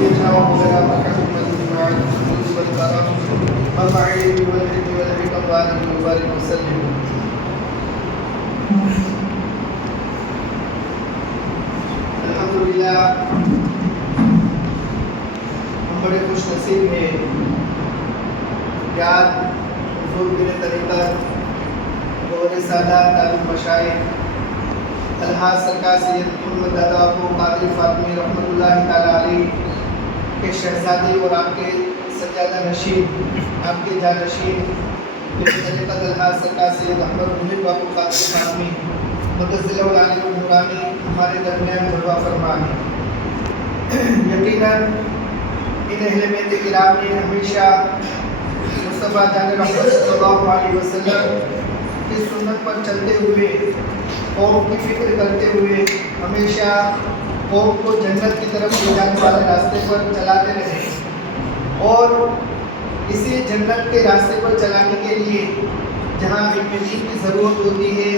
سيدنا ومولانا محمد وعلى آله والكرم ومع العلم والحلم والحكم وعلى وبارك وسلم. الحمدللہ ہم بڑے خوش نصیب ہیں یاد حضور کے طریقہ اور سادات تعلیم مشائخ الحاظ سرکار سید محمد دادا کو قادری فاطمی رحمۃ اللہ تعالیٰ علیہ کے شہزادے اور آپ کے سجادہ نشین آپ کے جانشین طریقت الحاظ سرکار سید احمد محب باپو قادری فاطمی مدثر العالم النورانی ہمارے درمیان جلوہ فرما ہے. یقیناً ان اہل بیت کرام نے ہمیشہ مصطفیٰ جان رحمت صلی اللہ علیہ وسلم کی سنت پر چلتے ہوئے قوم کی فکر کرتے ہوئے ہمیشہ قوم کو جنت کی طرف لے جانے والے راستے پر چلاتے رہے اور اسی جنت کے راستے پر چلانے کے لیے جہاں علم دین کی ضرورت ہوتی ہے،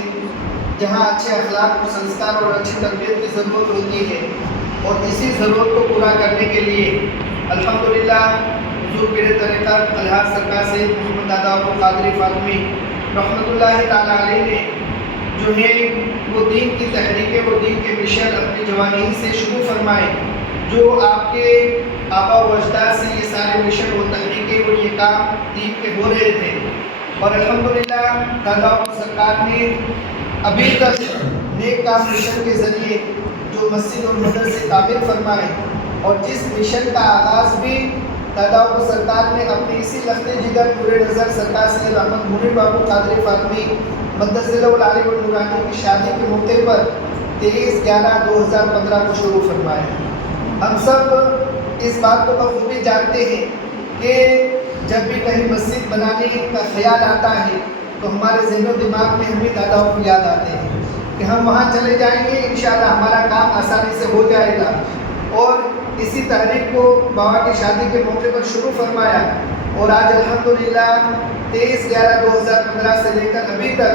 جہاں اچھے اخلاق و سنسکار اور اچھی تربیت کی ضرورت ہوتی ہے، اور اسی ضرورت کو پورا کرنے کے لیے الحمدللہ حضور پیر طریقت الحاظ سرکار سید محمد دادا کو قادری فاطمی رحمۃ اللہ تعالیٰ علیہ نے جو ہے وہ دین کی تحریکیں وہ دین کے مشن اپنی جوانی سے شروع فرمائے. جو آپ کے آبا و اجداد سے یہ سارے مشن و تحریکیں اور یہ کام دین کے ہو رہے تھے، اور الحمدللہ دادا سرکار نے ابھی تک نیک کام مشن کے ذریعے جو مسجد اور مدرسے تعمیر فرمائے، اور جس مشن کا آغاز بھی دادا سرکار نے اپنی اسی لخت جگر پورے نظر سرکار سید احمد محب باپو قادری فاطمی مدثر العالم النورانی کی شادی کے موقع پر 23/11/2015 کو شروع فرمایا. ہم سب اس بات کو بخوبی جانتے ہیں کہ جب بھی کہیں مسجد بنانے کا خیال آتا ہے تو ہمارے ذہن و دماغ میں ہمیں دادا کو یاد آتے ہیں کہ ہم وہاں چلے جائیں گے، انشاءاللہ ہمارا کام آسانی سے ہو جائے گا. اور اسی تحریک کو بابا کی شادی کے موقع پر شروع فرمایا، اور آج الحمدللہ 23/11/2015 سے لے کر ابھی تک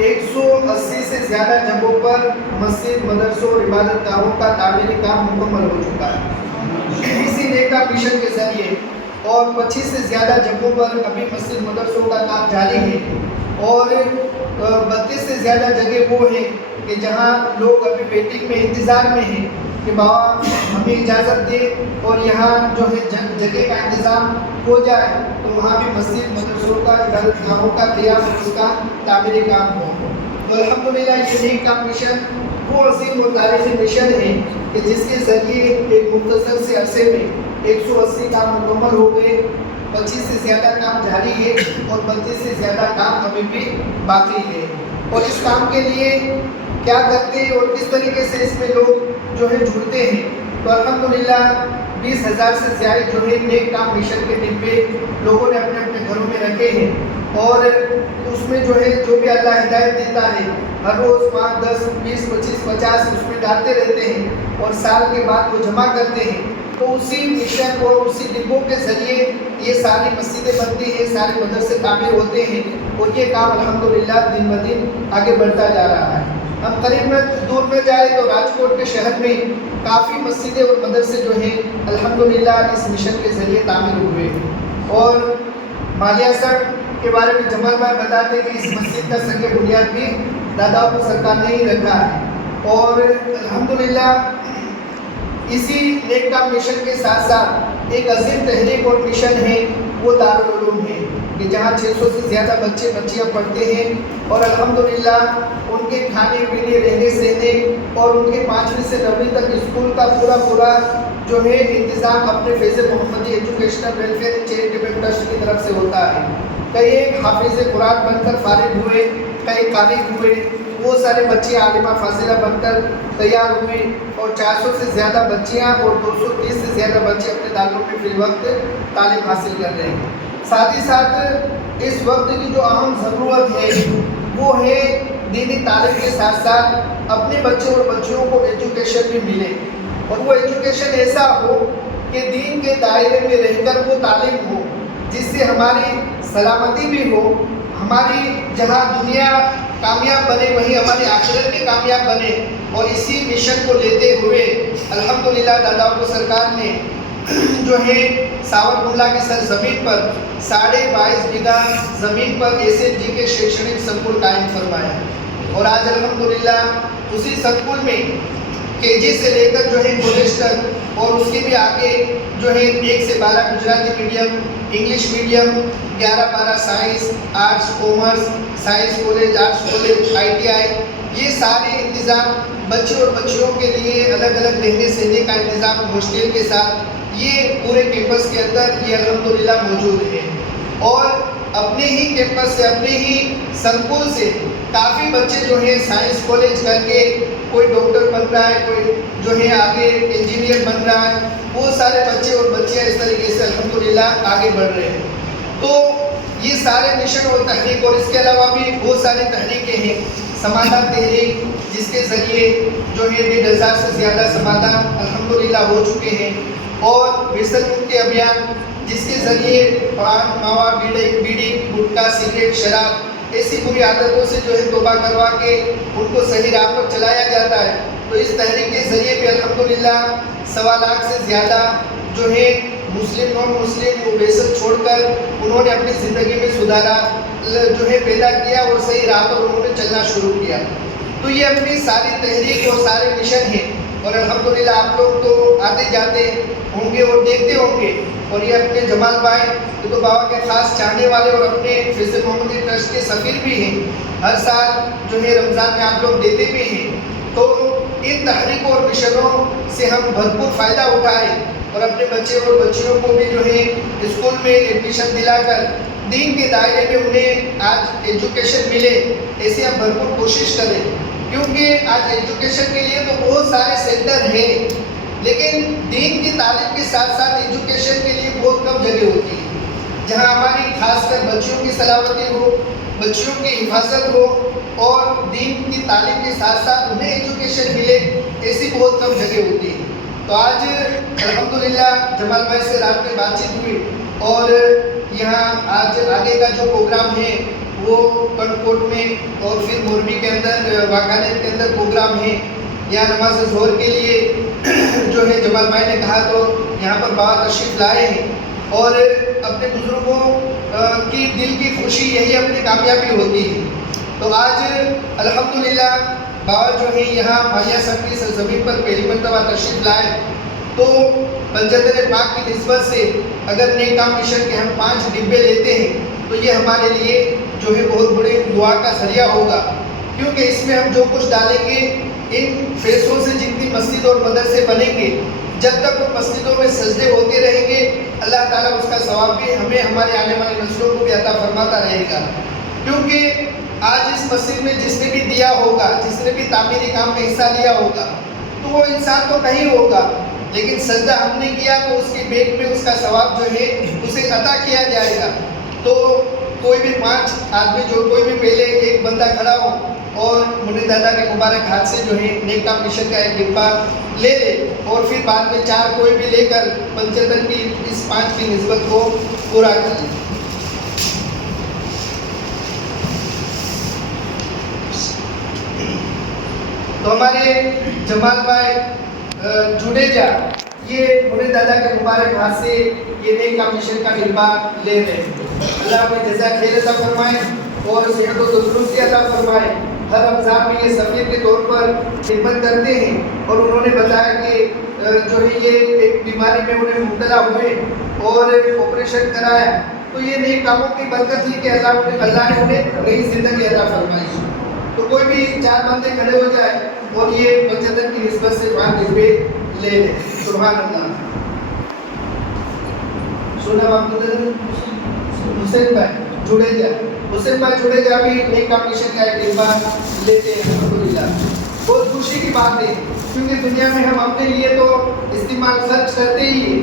180 سے زیادہ جگہوں پر مسجد، مدرسوں اور عبادت گاہوں کا تعمیری کام مکمل ہو چکا ہے. اسی نیکا مشن کے ذریعے اور 25 سے زیادہ جگہوں پر ابھی مسجد مدرسوں کا کام جاری ہے، اور 32 سے زیادہ جگہ وہ ہیں کہ جہاں لوگ ابھی ویٹنگ میں انتظار میں ہیں کہ بابا ہمیں اجازت دے اور یہاں جو ہے جگہ کا انتظام ہو جائے تو وہاں بھی مسجد مدرسوں کا عبادت گاہوں کا قیام اور اس کا تعمیری کام ہو. تو الحمدللہ یہ نیک کا مشن وہ عظیم و تاریخی مشن ہے کہ جس کے ذریعے ایک مختصر سے عرصے میں 180 کام مکمل ہو گئے، 25 سے زیادہ کام جاری ہے، اور 32 سے زیادہ کام ابھی بھی باقی ہے. اور اس کام کے لیے کیا کرتے ہیں اور کس طریقے سے اس میں لوگ جو ہے جڑتے ہیں، تو الحمدللہ 20,000 سے زیادہ جو ہے نیک کام مشن کے ڈبے لوگوں نے اپنے اپنے گھروں میں رکھے ہیں، اور اس میں جو ہے جو بھی اللہ ہدایت دیتا ہے ہر روز 5 10 20 25 50 اس میں ڈالتے رہتے ہیں، اور سال کے بعد وہ جمع کرتے ہیں. تو اسی مشن اور اسی ڈبوں کے ذریعے یہ ساری مسجدیں بنتی ہیں، سارے مدرسے تعمیر ہوتے ہیں، اور یہ کام الحمدللہ دن بدن آگے بڑھتا جا رہا ہے. ہم قریب میں دور میں جائیں تو راجکوٹ کے شہر میں کافی مسجدیں اور مدرسے جو ہیں الحمدللہ اس مشن کے ذریعے تعمیر ہوئے ہیں. اور مالیہ سڑک کے بارے میں جمال بھائی بتاتے ہیں کہ اس مسجد کا سنگ بنیاد بھی دادا کو سرکار نے ہی رکھا ہے. اور الحمدللہ اسی نیک کام مشن کے ساتھ ساتھ ایک عظیم تحریک اور مشن ہے وہ دارالعلوم ہے کہ جہاں 600 سے زیادہ بچے بچیاں پڑھتے ہیں، اور الحمدللہ ان کے کھانے پینے رہنے سہنے اور ان کے 5ویں سے 9ویں تک اسکول کا پورا جو ہے انتظام اپنے فیض محمدی educational welfare and charitable trust کی طرف سے ہوتا ہے. کئی ایک حافظ قرآن بن کر فارغ ہوئے، کئی قاری ہوئے، وہ سارے بچے عالمہ فاضلہ بن کر تیار ہوئے، اور 400 سے زیادہ بچیاں اور 230 سے زیادہ بچے اپنے دارالعلوم میں فی الوقت تعلیم حاصل کر رہے ہیں. ساتھ ہی ساتھ اس وقت کی جو اہم ضرورت ہے وہ ہے دینی تعلیم کے ساتھ ساتھ اپنے بچوں اور بچیوں کو ایجوکیشن بھی ملے، اور وہ ایجوکیشن ایسا ہو کہ دین کے دائرے میں رہ کر وہ تعلیم ہو جس سے ہماری سلامتی بھی ہو، ہماری جہاں دنیا کامیاب بنے وہیں ہماری آخرت بھی کامیاب بنے. اور اسی مشن کو لیتے ہوئے الحمدللہ دادا کو سرکار نے جو ہے ساورکنڈلا کی سرزمین پر 22.5 بیگھہ زمین پر SLG کے شیکشنک سنکل قائم فرمایا، اور آج الحمدللہ اسی سنکل میں KG سے لے کر جو ہے کالج تک اور اس کے بھی آگے جو ہے 1 سے 12 Gujarati medium, English medium, 11-12 science, arts, commerce, science college, arts college, ITI، یہ سارے انتظام بچے اور بچیوں کے لیے الگ الگ رہنے سہنے کا انتظام ہاسٹل کے ساتھ یہ پورے کیمپس کے اندر یہ الحمدللہ موجود ہے۔ اور اپنے ہی کیمپس سے، اپنے ہی سنکل سے کافی بچے جو ہیں سائنس کالج کر کے کوئی ڈاکٹر بن رہا ہے، کوئی جو ہے آگے انجینئر بن رہا ہے، بہت سارے بچے اور بچیاں اس طریقے سے الحمدللہ آگے بڑھ رہے ہیں۔ تو یہ سارے مشن اور تحریک، اور اس کے علاوہ بھی بہت ساری تحریکیں ہیں، سمادات تحریک جس کے ذریعے جو ہے 1,500 سے زیادہ سمادات الحمدللہ ہو چکے ہیں، اور ویسن مکتی ابھیان جس کے ذریعے پان، ماوا، بیڑی، گٹکا، سگریٹ، شراب ایسی بری عادتوں سے جو ہے توبہ کروا کے ان کو صحیح راہ پر چلایا جاتا ہے۔ تو اس تحریک کے ذریعے بھی الحمدللہ 1.25 لاکھ سے زیادہ جو ہے مسلم، نان مسلم وہ ویسن چھوڑ کر انہوں نے اپنی زندگی میں سدھارا جو ہے پیدا کیا، اور صحیح راہ پر انہوں نے چلنا شروع کیا۔ تو یہ اپنی ساری تحریک اور سارے مشن ہیں، اور الحمدللہ آپ لوگ تو آتے جاتے ہوں گے اور دیکھتے ہوں گے، اور یہ اپنے جمال بھائی یہ تو بابا کے خاص چاہنے والے اور اپنے فیض محمدی ٹرسٹ کے سفیر بھی ہیں، ہر سال جو ہے رمضان میں آپ لوگ دیتے بھی ہیں۔ تو ان تحریکوں اور مشنوں سے ہم بھرپور فائدہ اٹھائیں، اور اپنے بچے اور بچیوں کو بھی جو ہے اسکول میں ایڈمیشن دلا کر دین کے دائرے میں انہیں آج ایجوکیشن ملے، ایسے ہم بھرپور کوشش کریں، کیونکہ آج ایجوکیشن کے لیے تو بہت سارے سینٹر ہیں، لیکن دین کی تعلیم کے ساتھ ساتھ ایجوکیشن کے لیے بہت کم جگہ ہوتی ہے، جہاں ہماری خاص کر بچیوں کی سلامتی ہو، بچیوں کی حفاظت ہو، اور دین کی تعلیم کے ساتھ ساتھ انہیں ایجوکیشن ملے، ایسی بہت کم جگہ ہوتی ہے۔ تو آج الحمدللہ جمال بھائی سے رات میں بات چیت ہوئی، اور یہاں آج آگے کا جو پروگرام ہے وہ کنٹکوٹ میں اور پھر موربی کے اندر، واکانت کے اندر پروگرام ہے۔ یہاں نماز ظہر کے لیے جو ہے جمال بھائی نے کہا تو یہاں پر بابا تشریف لائے ہیں، اور اپنے بزرگوں کی دل کی خوشی یہی اپنی کامیابی ہوتی ہے۔ تو آج الحمدللہ بابا جو ہے یہاں ماہیا صاحب کی سرزمین پر پہلی مرتبہ تشریف لائے، تو منجدر پاک کی نسبت سے اگر نیک کام مشن کے ہم 5 ڈبے لیتے ہیں تو یہ ہمارے لیے جو ہے بہت بڑی دعا کا ذریعہ ہوگا، کیونکہ اس میں ہم جو کچھ ڈالیں گے ان پیسوں سے جتنی مسجد اور مدرسے بنیں گے، جب تک وہ مسجدوں میں سجدے ہوتے رہیں گے اللہ تعالیٰ اس کا ثواب بھی ہمیں ہمارے آنے والی نسلوں کو بھی عطا فرماتا رہے گا۔ کیونکہ آج اس مسجد میں جس نے بھی دیا ہوگا، جس نے بھی تعمیری کام میں حصہ لیا ہوگا، تو وہ انسان تو کہیں ہوگا، لیکن سجدہ ہم نے کیا تو اس کی بیٹ میں اس کا ثواب جو ہے اسے عطا کیا جائے گا۔ تو کوئی بھی 5 آدمی جو کوئی بھی پہلے ایک بندہ کھڑا ہو اور منی دادا کے مبارک ہاتھ سے جو ہے نیک کام مشن کا ایک ڈبہ لے لے، اور پھر بعد میں 4 کوئی بھی لے کر پنچتن کی اس 5 کی نسبت کو پورا کر لے۔ تو ہمارے جمال بھائی جڈیجا یہ منی دادا کے مبارک ہاتھ سے یہ نیک کام مشن کا ڈبہ لے رہے ہیں۔ اللہ اپنی جزا خیر عطا فرمائے اور صحت و تندرستی عطا فرمائے۔ ہر رمضان میں یہ سفیر کے طور پر خدمت کرتے ہیں، اور انہوں نے بتایا کہ جو ہے یہ ایک بیماری میں انہیں مبتلا ہوئے اور آپریشن کرایا، تو یہ نیک کاموں کی برکت ہی کہ اللہ نے انہیں نئی زندگی عطا فرمائی۔ تو کوئی بھی 4 بندے کھڑے ہو جائے اور یہ پنچتن کی نسبت سے 5 ڈبے لے لیں۔ سبحان اللہ۔ سنا آپ حسین بھائی جڑے جا بھی نیک کام مشن کا ایک ڈبہ لیتے ہیں الحمدللہ۔ بہت خوشی کی بات ہے، کیونکہ دنیا میں ہم اپنے لیے تو استعمال خرچ کرتے ہی ہیں،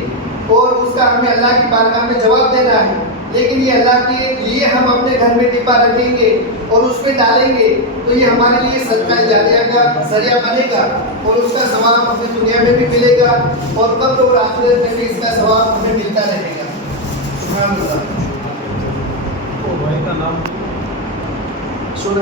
اور اس کا ہمیں اللہ کی بارگاہ میں جواب دینا ہے، لیکن یہ اللہ کے لیے ہم اپنے گھر میں ڈبہ رکھیں گے اور اس میں ڈالیں گے تو یہ ہمارے لیے صدقہ جاریہ کا ذریعہ بنے گا، اور اس کا ثواب ہمیں دنیا میں بھی ملے گا اور قبر اور آخرت میں بھی اس کا ثواب ہمیں ملتا رہے گا۔ سبحان اللہ۔ بھائی کا نام سونا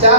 4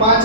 5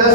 10